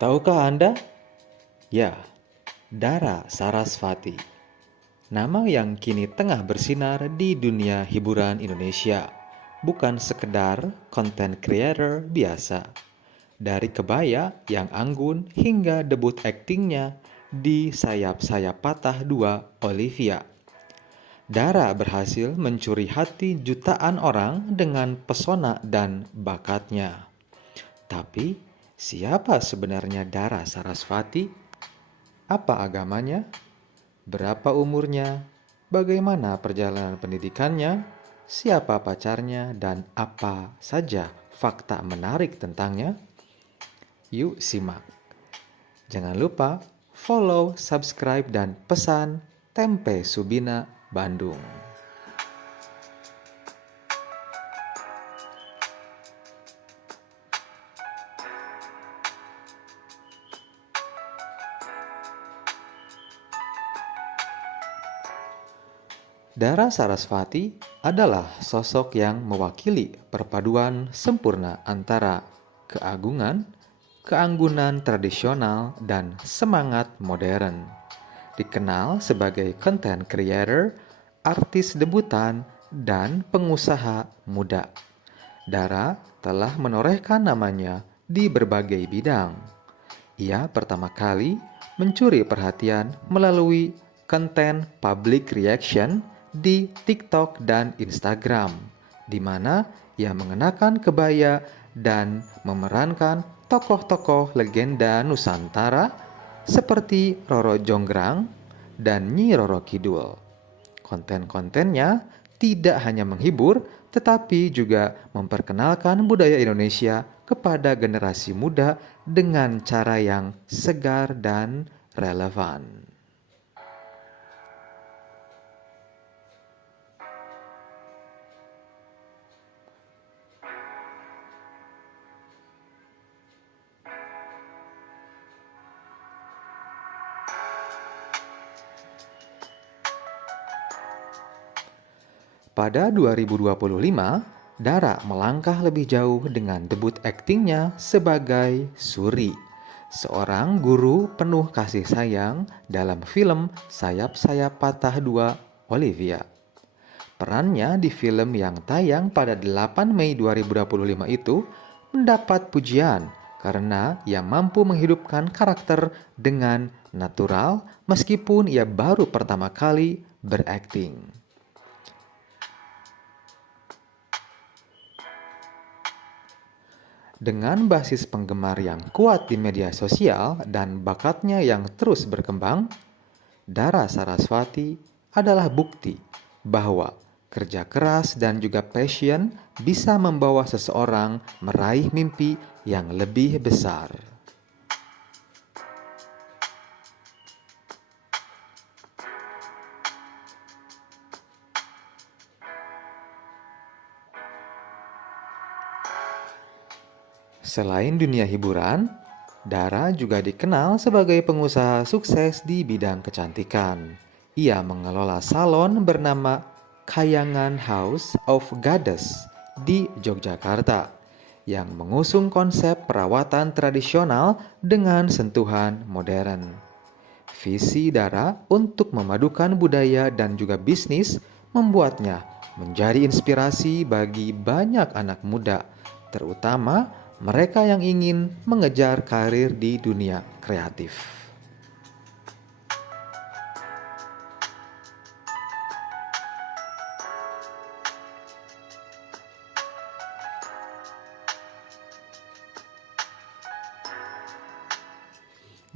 Tahukah Anda? Ya, Dara Sarasvati. Nama yang kini tengah bersinar di dunia hiburan Indonesia. Bukan sekedar content creator biasa. Dari kebaya yang anggun hingga debut aktingnya di Sayap-Sayap Patah 2 Olivia. Dara berhasil mencuri hati jutaan orang dengan pesona dan bakatnya. Tapi, siapa sebenarnya Dara Sarasvati? Apa agamanya? Berapa umurnya? Bagaimana perjalanan pendidikannya? Siapa pacarnya? Dan apa saja fakta menarik tentangnya? Yuk simak. Jangan lupa follow, subscribe, dan pesan Tempe Subina Bandung. Dara Sarasvati adalah sosok yang mewakili perpaduan sempurna antara keagungan, keanggunan tradisional, dan semangat modern. Dikenal sebagai content creator, artis debutan, dan pengusaha muda. Dara telah menorehkan namanya di berbagai bidang. Ia pertama kali mencuri perhatian melalui konten public reaction di TikTok dan Instagram, di mana ia mengenakan kebaya dan memerankan tokoh-tokoh legenda Nusantara seperti Roro Jonggrang dan Nyi Roro Kidul. Konten-kontennya tidak hanya menghibur, tetapi juga memperkenalkan budaya Indonesia kepada generasi muda dengan cara yang segar dan relevan. Pada 2025, Dara melangkah lebih jauh dengan debut aktingnya sebagai Suri, seorang guru penuh kasih sayang dalam film Sayap-Sayap Patah 2 Olivia. Perannya di film yang tayang pada 8 Mei 2025 itu mendapat pujian karena ia mampu menghidupkan karakter dengan natural meskipun ia baru pertama kali berakting. Dengan basis penggemar yang kuat di media sosial dan bakatnya yang terus berkembang, Dara Sarasvati adalah bukti bahwa kerja keras dan juga passion bisa membawa seseorang meraih mimpi yang lebih besar. Selain dunia hiburan, Dara juga dikenal sebagai pengusaha sukses di bidang kecantikan. Ia mengelola salon bernama Kayangan House of Goddess di Yogyakarta yang mengusung konsep perawatan tradisional dengan sentuhan modern. Visi Dara untuk memadukan budaya dan juga bisnis membuatnya menjadi inspirasi bagi banyak anak muda, terutama mereka yang ingin mengejar karir di dunia kreatif.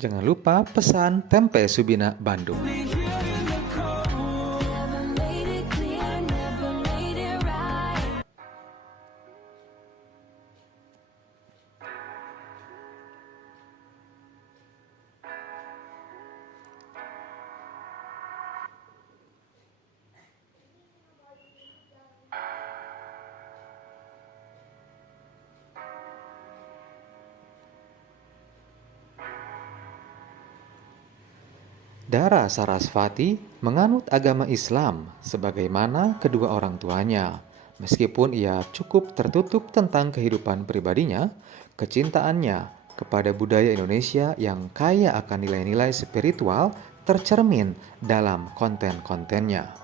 Jangan lupa pesan Tempe Subina Bandung. Dara Sarasvati menganut agama Islam sebagaimana kedua orang tuanya. Meskipun ia cukup tertutup tentang kehidupan pribadinya, kecintaannya kepada budaya Indonesia yang kaya akan nilai-nilai spiritual tercermin dalam konten-kontennya.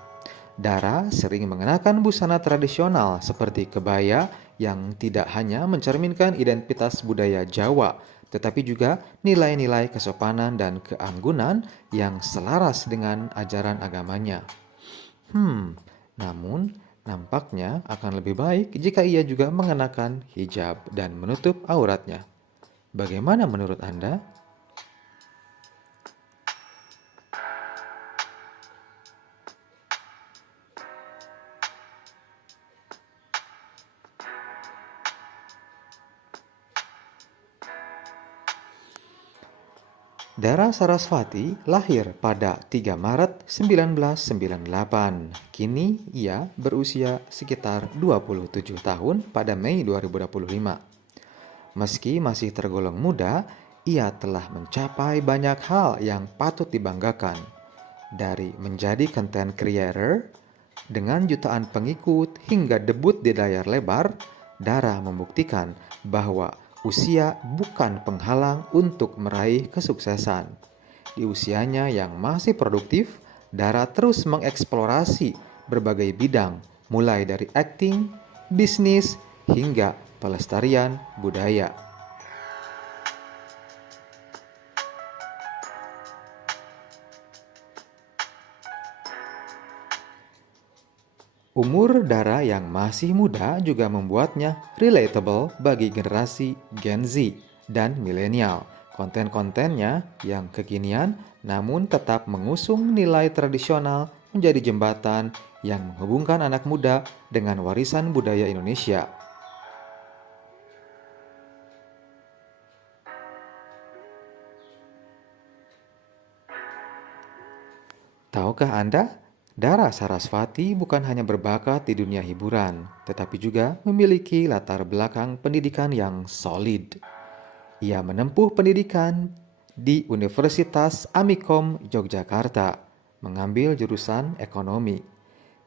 Dara sering mengenakan busana tradisional seperti kebaya yang tidak hanya mencerminkan identitas budaya Jawa, tetapi juga nilai-nilai kesopanan dan keanggunan yang selaras dengan ajaran agamanya. Namun nampaknya akan lebih baik jika ia juga mengenakan hijab dan menutup auratnya. Bagaimana menurut Anda? Dara Sarasvati lahir pada 3 Maret 1998. Kini ia berusia sekitar 27 tahun pada Mei 2025. Meski masih tergolong muda, ia telah mencapai banyak hal yang patut dibanggakan. Dari menjadi content creator dengan jutaan pengikut hingga debut di layar lebar, Dara membuktikan bahwa usia bukan penghalang untuk meraih kesuksesan. Di usianya yang masih produktif, Dara terus mengeksplorasi berbagai bidang, mulai dari acting, bisnis, hingga pelestarian budaya. Umur Dara yang masih muda juga membuatnya relatable bagi generasi Gen Z dan milenial. Konten-kontennya yang kekinian namun tetap mengusung nilai tradisional menjadi jembatan yang menghubungkan anak muda dengan warisan budaya Indonesia. Tahukah Anda, Dara Sarasvati bukan hanya berbakat di dunia hiburan, tetapi juga memiliki latar belakang pendidikan yang solid. Ia menempuh pendidikan di Universitas Amikom Yogyakarta, mengambil jurusan ekonomi.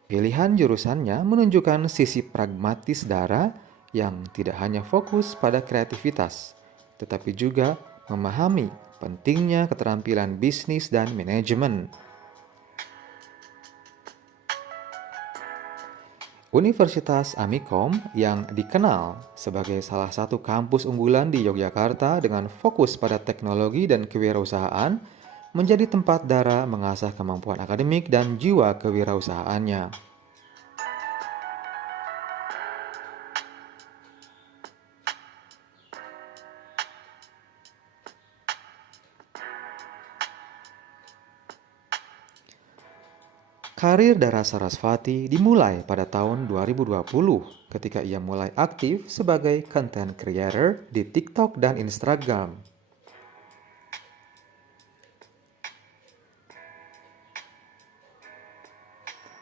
Pilihan jurusannya menunjukkan sisi pragmatis Dara yang tidak hanya fokus pada kreativitas, tetapi juga memahami pentingnya keterampilan bisnis dan manajemen. Universitas Amikom yang dikenal sebagai salah satu kampus unggulan di Yogyakarta dengan fokus pada teknologi dan kewirausahaan menjadi tempat Dara mengasah kemampuan akademik dan jiwa kewirausahaannya. Karir Dara Sarasvati dimulai pada tahun 2020 ketika ia mulai aktif sebagai content creator di TikTok dan Instagram.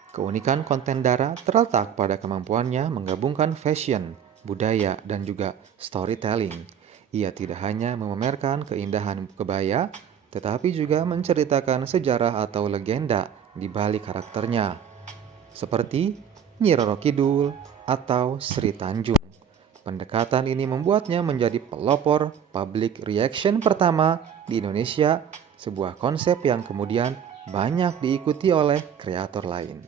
Keunikan konten Dara terletak pada kemampuannya menggabungkan fashion, budaya, dan juga storytelling. Ia tidak hanya memamerkan keindahan kebaya, tetapi juga menceritakan sejarah atau legenda di balik karakternya, seperti Nyi Roro Kidul atau Sri Tanjung. Pendekatan ini membuatnya menjadi pelopor public reaction pertama di Indonesia, sebuah konsep yang kemudian banyak diikuti oleh kreator lain.